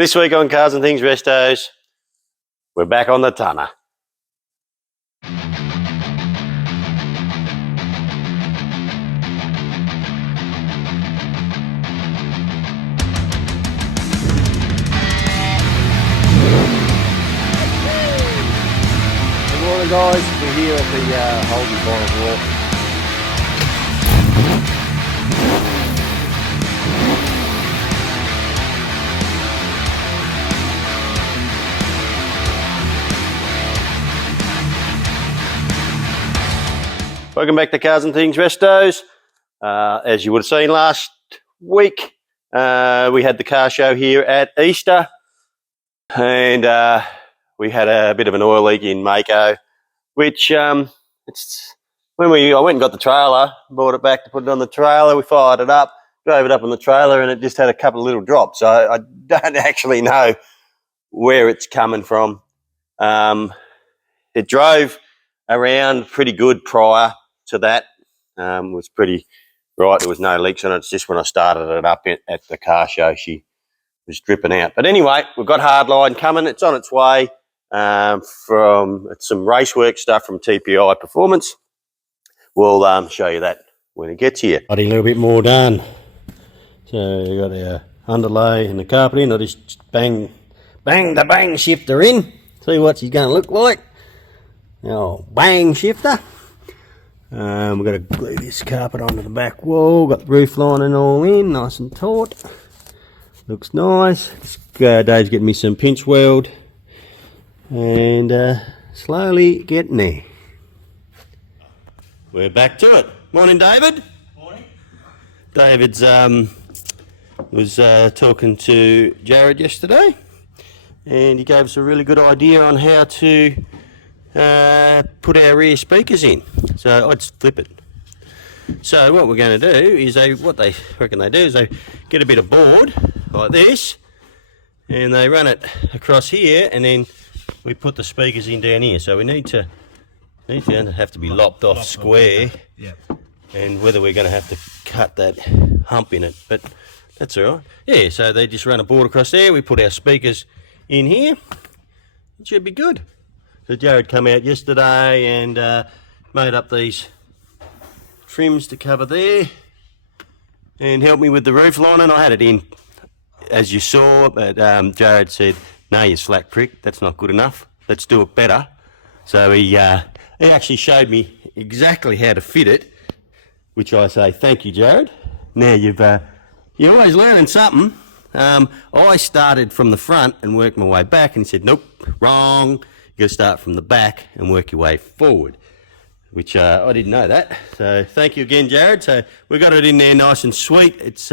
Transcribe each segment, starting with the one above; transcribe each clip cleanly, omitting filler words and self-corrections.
This week on Cars and Things Restos, we're back on the tonner. Good morning, guys. We're here at the Holden Bottom Walk. Welcome back to Cars and Things Restos. As you would have seen last week, we had the car show here at Easter, and we had a bit of an oil leak in Mako, which I went and got the trailer, brought it back to put it on the trailer. We fired it up, drove it up on the trailer, and it just had a couple of little drops. So I don't actually know where it's coming from. It drove around pretty good prior to that. Was pretty right. There was no leaks on it. It's just when I started it up at the car show, she was dripping out. But anyway, we've got Hardline coming. It's on its way from some racework stuff from TPI Performance. We'll show you that when it gets here. A little bit more done. So you got our underlay and the carpeting. I just bang the bang shifter in. See what she's going to look like. Oh, bang shifter. We've got to glue this carpet onto the back wall. Got the roof lining all in, nice and taut. Looks nice. Dave's getting me some pinch weld and slowly getting there. We're back to it. Morning, David. Morning. David's was talking to Jared yesterday, and he gave us a really good idea on how to put our rear speakers in. So I'd flip it. So what we're going to do is what they reckon they do is they get a bit of board like this, and they run it across here, and then we put the speakers in down here. So we need to have to be lopped off square. Yeah. And whether we're going to have to cut that hump in it, but that's all right. Yeah, so they just run a board across there. We put our speakers in here. It should be good. So Jared come out yesterday and made up these trims to cover there and helped me with the roof lining. I had it in, as you saw, but Jared said, no, you slack prick, that's not good enough. Let's do it better. So he actually showed me exactly how to fit it, which I say, thank you, Jared. Now you're always learning something. I started from the front and worked my way back, and he said, nope, wrong. You got to start from the back and work your way forward, which I didn't know that. So thank you again, Jared. So we got it in there nice and sweet. It's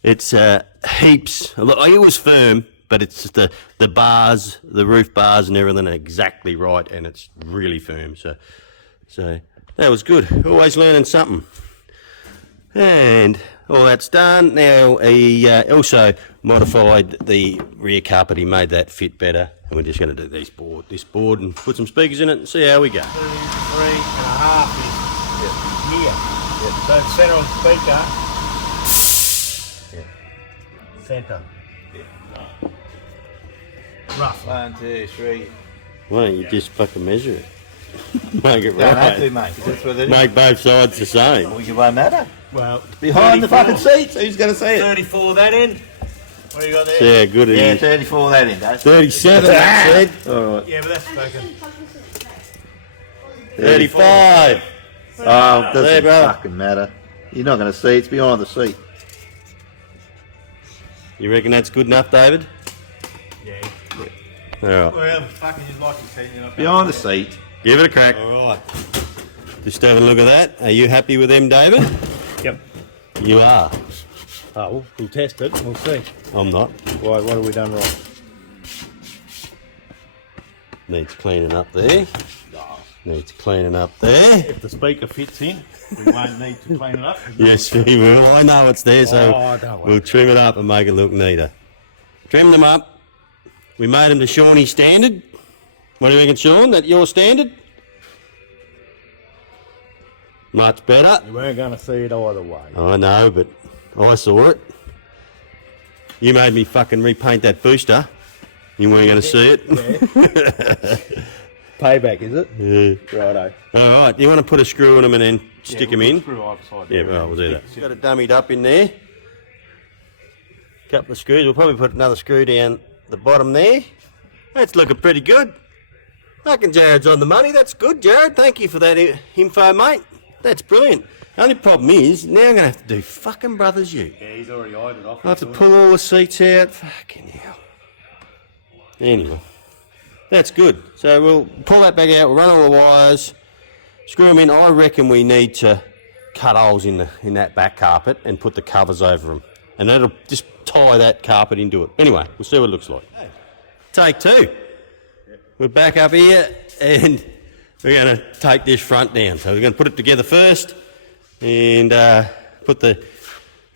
heaps. It was firm, but it's just the bars, the roof bars and everything are exactly right, and it's really firm. So that was good. Always learning something. And all that's done. Now he also modified the rear carpet. He made that fit better. And we're just going to do this board and put some speakers in it and see how we go. 3.5 is here. Yep. So the centre of the speaker. Yep. Centre. Yep. Rough. 1, 2, 3. Why don't you just fucking measure it? Make it Don't have to, right. mate. That's what it is. Make both sides the same. Well, it won't matter. Well, Behind the fucking seats, who's going to see it? 34 that end. What do you got there? See how good it Yeah, is. 34 that in, Dave. 37, I said. All right. Yeah, but that's spoken. 35. Oh, it There, doesn't brother. fucking matter. You're not going to see it. It's behind the seat. You reckon that's good enough, David? Yeah. All right. Well, fucking just like his teeth, you know. Behind the seat. Give it a crack. All right. Just have a look at that. Are you happy with them, David? Yep. You are. Oh, we'll test it. We'll see. I'm not. Why? What have we done wrong? Needs cleaning up there. Needs cleaning up there. If the speaker fits in, we won't need to clean it up. Yes, we will. I know it's there, so Oh, don't worry. we'll trim it up and make it look neater. Trim them up. We made them to Shawnee's standard. What do you reckon, Sean? That your standard? Much better. You weren't going to see it either way. I know, but I saw it. You made me fucking repaint that booster. You weren't going to see it. Payback, is it? Yeah. Righto. Alright, you want to put a screw in them and then stick them in? Screw either side. Yeah, well, we'll do that. Got it dummied up in there. Couple of screws. We'll probably put another screw down the bottom there. That's looking pretty good. Fucking Jared's on the money. That's good, Jared. Thank you for that info, mate. That's brilliant. The only problem is, now I'm going to have to do fucking Brothers U. Yeah, he's already eyed it off. I have to pull all the seats out. Fucking hell. Anyway, that's good. So we'll pull that back out, we'll run all the wires, screw them in. I reckon we need to cut holes in that back carpet and put the covers over them. And that'll just tie that carpet into it. Anyway, we'll see what it looks like. Take two. We're back up here and we're going to take this front down. So we're going to put it together first and put the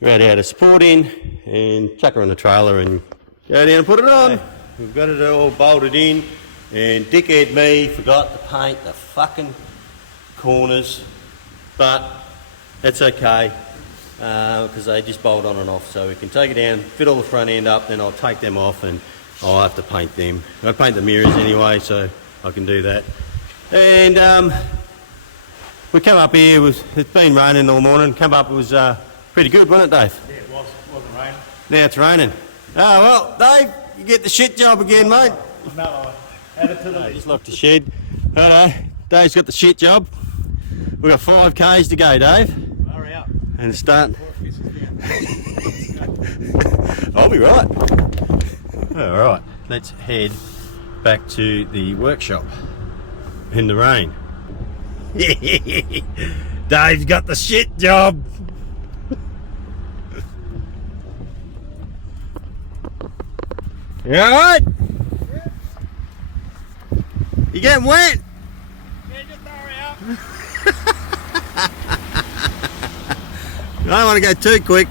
radiator support in and chuck her on the trailer and go down and put it on. We've got it all bolted in, and dickhead me forgot to paint the fucking corners, but that's okay because they just bolt on and off, so we can take it down, fit all the front end up, then I'll take them off and I'll have to paint them. I paint the mirrors anyway, so I can do that. And we come up here, it's been raining all morning, come up, it was pretty good, wasn't it, Dave? Yeah, it wasn't raining. Now it's raining. Oh, well, Dave, you get the shit job again, mate. No, I added to the Just locked the shed. Dave's got the shit job. We've got 5 Ks to go, Dave. hurry up. And it's starting. I'll be right. All right, let's head back to the workshop in the rain. Dave's got the shit job. You alright? Yeah. You getting wet? Yeah, just hurry up. I don't want to go too quick.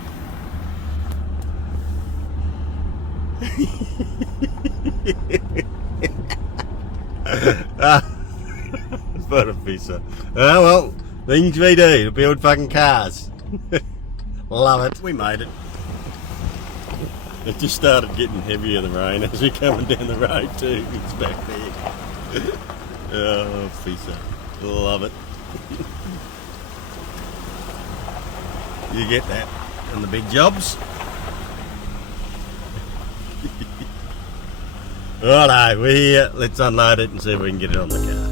What a piece of... Oh well, things we do to build fucking cars. Love it. We made it. It just started getting heavier, the rain, as we're coming down the road too. It's back there. Oh, piece of... Love it. You get that on the big jobs. Righto, we're here. Let's unload it and see if we can get it on the car.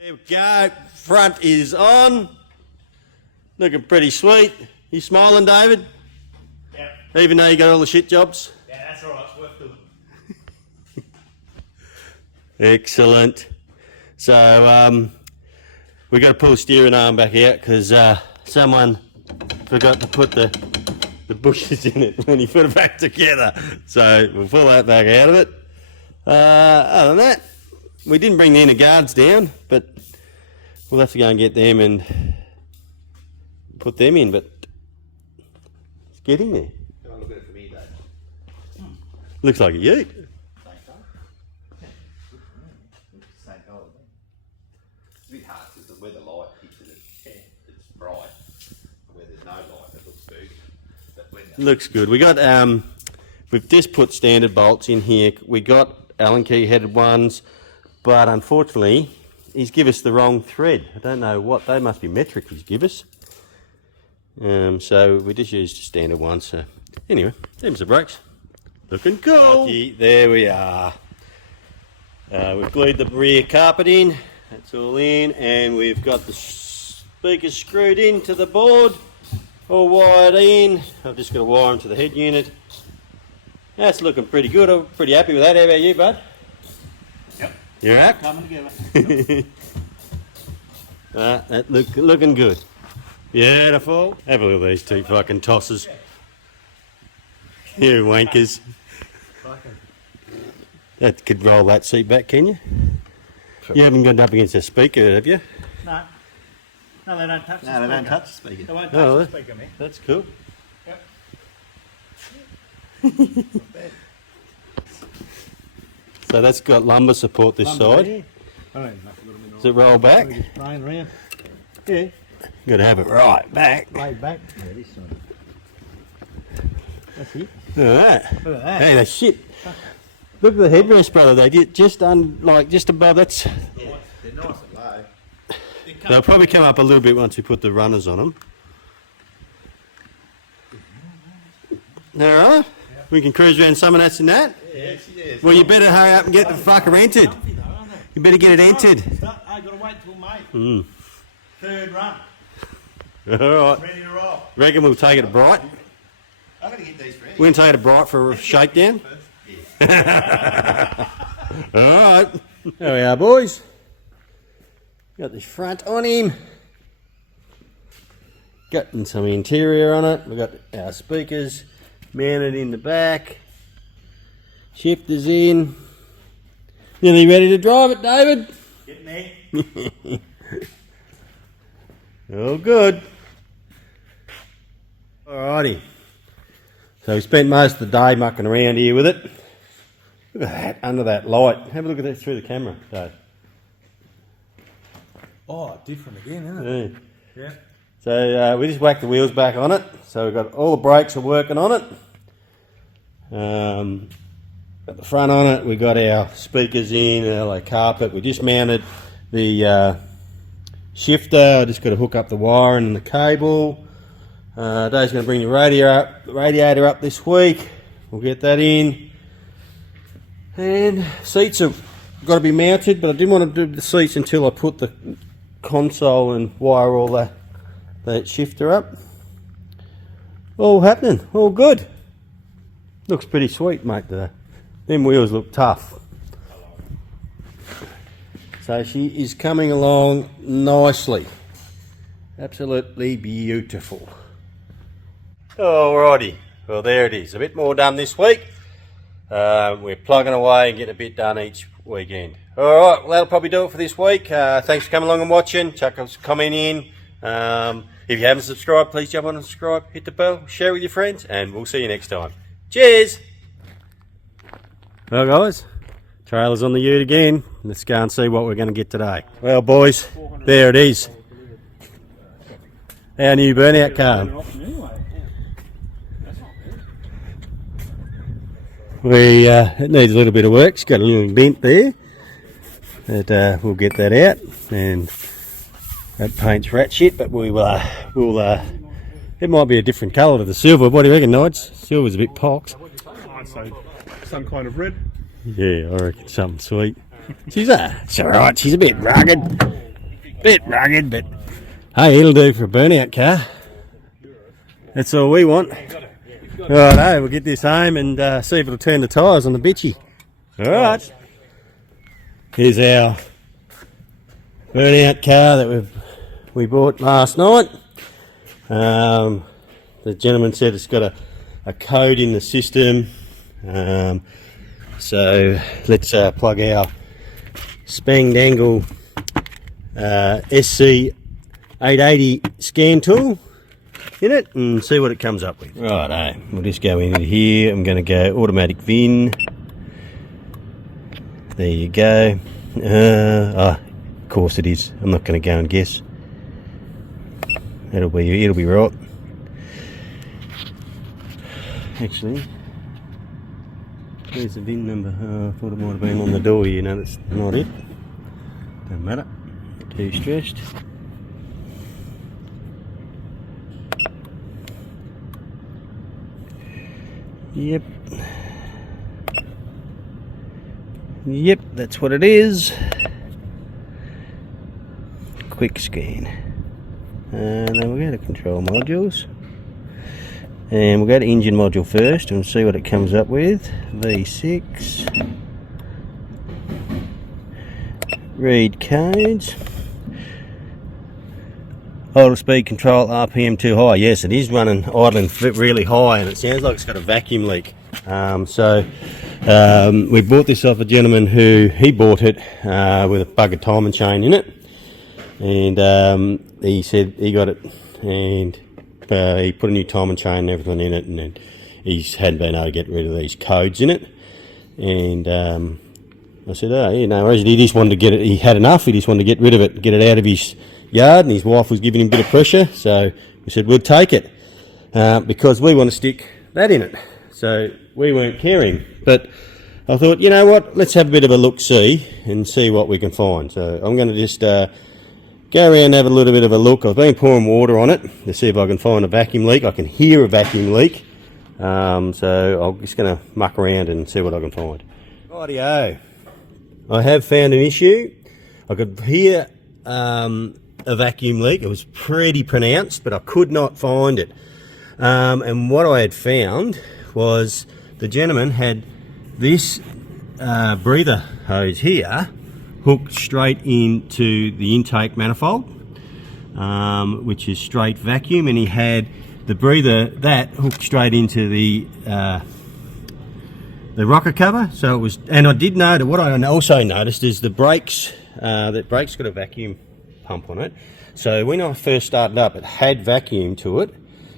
There we go. Front is on. Looking pretty sweet. You smiling, David? Yeah. Even though you got all the shit jobs? Yeah, that's alright, it's worth doing. Excellent. So we got to pull the steering arm back out because someone forgot to put the bushes in it when he put it back together. So we'll pull that back out of it. Other than that, we didn't bring the inner guards down, but we'll have to go and get them and put them in, but it's getting there. Come and look at it for me, Dave. Looks like a ute. Same colour. Same colour. It's a bit hard because where the light hits it, it's bright. Where there's no light, it looks spooky. But when Looks good. We got we've just put standard bolts in here. We got Allen key headed ones, but unfortunately he's give us the wrong thread. I don't know what, they must be metric he's give us. So we just used a standard one. So anyway, there's the brakes. Looking cool. Lucky. There we are. We've glued the rear carpet in. That's all in, and we've got the speakers screwed into the board, all wired in. I've just got to wire them to the head unit. That's looking pretty good. I'm pretty happy with that. How about you, bud? Yep. You're up? Coming together. That looking good. Beautiful. Have a look at these two fucking tosses. You wankers. That could roll that seat back, can you? You haven't gone up against a speaker, have you? No. No, they don't touch the No, speaker. they don't touch the speaker. They won't touch Oh, the speaker, man. That's cool. Yep. So that's got lumbar support this side. Does it roll back? Just playing around. Yeah. Got to have it right back. Lay back. Yeah, this side. That's it. Look at that. Look at that. Hey, that's shit. Look at the headrest, brother. They get just above. That's. Yeah, they're nice and low. They'll probably come up a little bit once we put the runners on them. All right. We can cruise around some of that's in that. Yes, yes. Well, you better hurry up and get the fucker entered. Comfy though, aren't they? You better get it entered. I got to wait till May. Mm. Third run. All right. Ready to roll. Reckon we'll take it to Bright. I'm going to get these ready. We can take it to Bright for a shakedown. All right. There we are, boys. Got the front on him. Got some interior on it. We've got our speakers mounted in the back. Shifters in. Nearly ready to drive it, David? Get me. All good. Alrighty. So we spent most of the day mucking around here with it. Look at that, under that light. Have a look at that through the camera, Dave. Oh, different again, isn't it? Yeah. Yeah. So we just whacked the wheels back on it. So we've got all the brakes are working on it. Got the front on it. We got our speakers in, our carpet. We just mounted the shifter. I just got to hook up the wiring and the cable. Dave's going to bring the radiator up this week. We'll get that in. And seats have got to be mounted, but I didn't want to do the seats until I put the console and wire all that shifter up. All happening, all good. Looks pretty sweet, mate. Them wheels look tough. So she is coming along nicely. Absolutely beautiful. Alrighty, well there it is. A bit more done this week. We're plugging away and getting a bit done each weekend. Alright, well that'll probably do it for this week. Thanks for coming along and watching. Chuck a comment in. If you haven't subscribed, please jump on and subscribe, hit the bell, share with your friends, and we'll see you next time. Cheers! Well guys, trailer's on the ute again. Let's go and see what we're going to get today. Well boys, there it is. Our new burnout car. It needs a little bit of work. It's got a little dent there. But we'll get that out, and that paint's rat shit. But we'll it might be a different colour to the silver. What do you reckon, Nige? Silver's a bit pox. I'd say some kind of red. Yeah, I reckon something sweet. It's alright. She's a bit rugged, but hey, it'll do for a burnout car. That's all we want. Righto, we'll get this home and see if it'll turn the tyres on the bitchy. Alright. Here's our burnout car that we bought last night. The gentleman said it's got a code in the system. So let's plug our Spang Dangle SC 880 scan tool in it and see what it comes up with. Righto, we'll just go into here. I'm going to go automatic VIN. There you go. Of course it is. I'm not going to go and guess. It'll be right. Actually, there's the VIN number. I thought it might have been on the door here. No, that's not it. Don't matter. Not too stressed. Yep. Yep, that's what it is. Quick scan. And then we'll go to control modules. And we'll go to engine module first and see what it comes up with. V6. Read codes. Idle speed control RPM too high. Yes, it is running idling really high, and it sounds like it's got a vacuum leak. We bought this off a gentleman he bought it with a bugger timing chain in it, and he said he got it, and he put a new timing chain and everything in it, and then he hadn't been able to get rid of these codes in it. And I said, oh, yeah, no worries. He just wanted to get it. He had enough. He just wanted to get rid of it, get it out of his yard, and his wife was giving him a bit of pressure. So we said, we'll take it because we want to stick that in it. So we weren't caring. But I thought, you know what, let's have a bit of a look-see and see what we can find. So I'm going to just go around and have a little bit of a look. I've been pouring water on it to see if I can find a vacuum leak. I can hear a vacuum leak. So I'm just going to muck around and see what I can find. Rightio. I have found an issue. I could hear a vacuum leak. It was pretty pronounced, but I could not find it. And what I had found was the gentleman had this breather hose here hooked straight into the intake manifold, which is straight vacuum, and he had the breather that hooked straight into the rocker cover. So it was, and I did note, what I also noticed is the brakes, that brake's got a vacuum pump on it. So when I first started up, it had vacuum to it,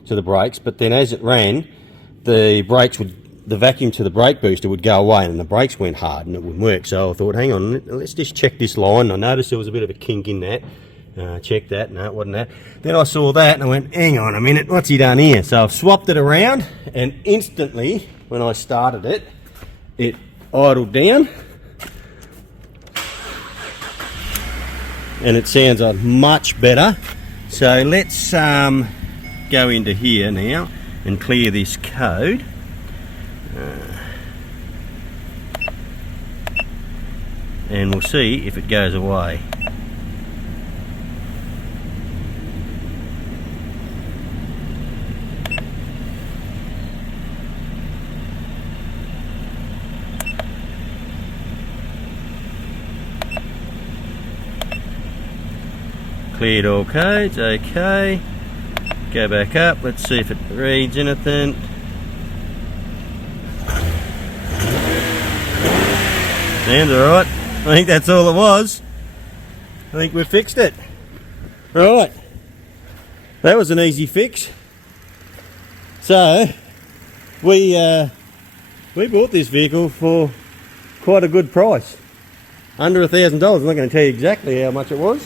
to the brakes, but then as it ran, the vacuum to the brake booster would go away and the brakes went hard and it wouldn't work. So I thought, hang on, let's just check this line. I noticed there was a bit of a kink in that. Check that, no, it wasn't that. Then I saw that and I went, hang on a minute, what's he done here? So I've swapped it around, and instantly when I started it, it idled down and it sounds much better. So let's go into here now and clear this code. And we'll see if it goes away. Cleared all codes, okay. Go back up, let's see if it reads anything. Sounds alright. I think that's all it was. I think we've fixed it. Right. That was an easy fix. So, we bought this vehicle for quite a good price. Under $1,000. I'm not going to tell you exactly how much it was.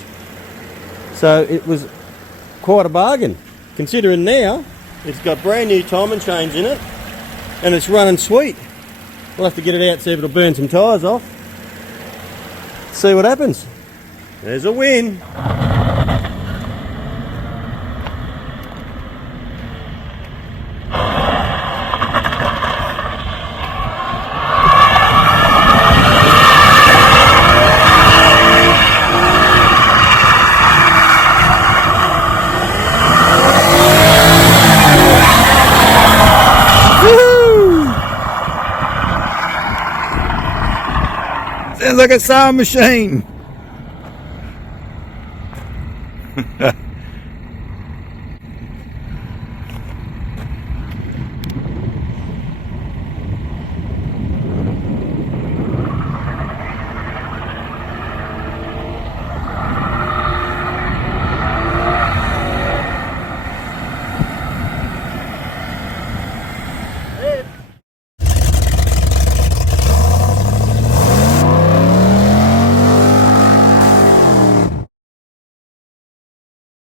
So it was quite a bargain. Considering now, it's got brand new timing chains in it and it's running sweet. We'll have to get it out, see if it'll burn some tyres off. See what happens. There's a win. Sounds like a sound machine.